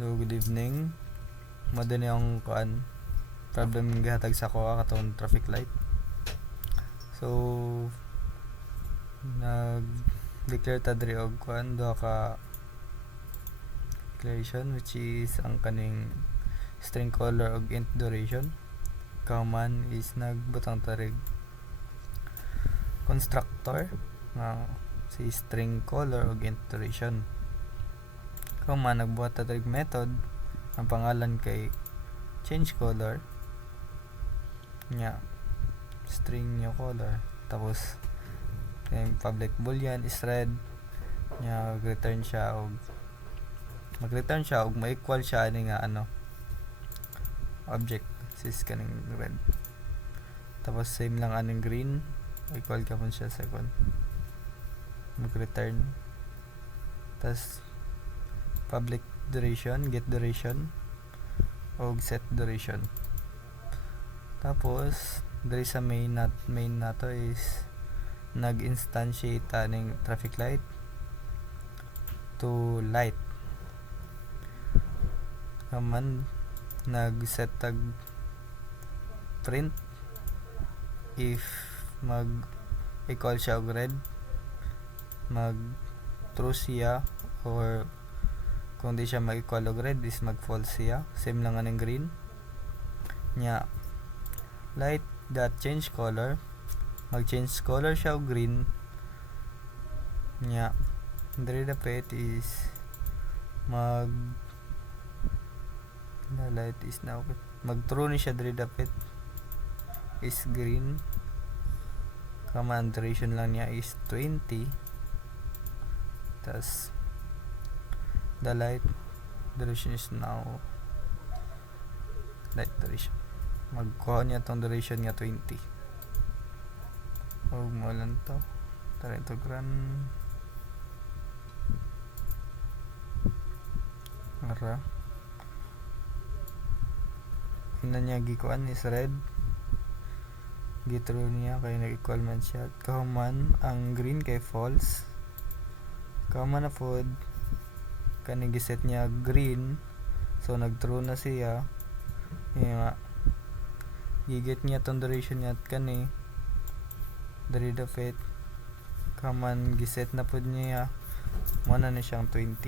So good evening. Madani ang kuan problem gihatag sa ko katong traffic light. So nag-declare ta diri og kuan duha ka declaration, which is ang kaning string color og int duration. Kaman is nagbutang tarig constructor nga si string color og int duration. Kaman nagbuhat ta tarig method ang pangalan kay change color nya string new color, tapos yung public boolean is red nya mag-return siya og ma-equal siya ani nga object sis kaning red, tapos same lang aning green, equal ka man siya sa mag-return, tas public duration, get duration og set duration. Tapos diri sa main nato is nag-instantiate aning traffic light to light. Kaman nag-set tag print if mag-equal siya og red, mag-true siya, or kung di siya mag-equal og red is mag-false siya. Same lang aning green nya light dot change color, mag-change color siya og green nya diri dapat is light is now mag-true ni siya diri dapat is green. Kaman duration lang niya is 20, tas the light duration is now light duration, magkuha niya tong duration nga 20 og mo lang to tara ito gran ara ina niya gikuan is red, gitro niya kay nag-equal man siya. Kahuman ang green kay false, kahuman na pod kani giset niya green, so nag-true na siya nga gigit niya tong duration niya kani diri dapat kaman giset na pod niya mo na siyang 20.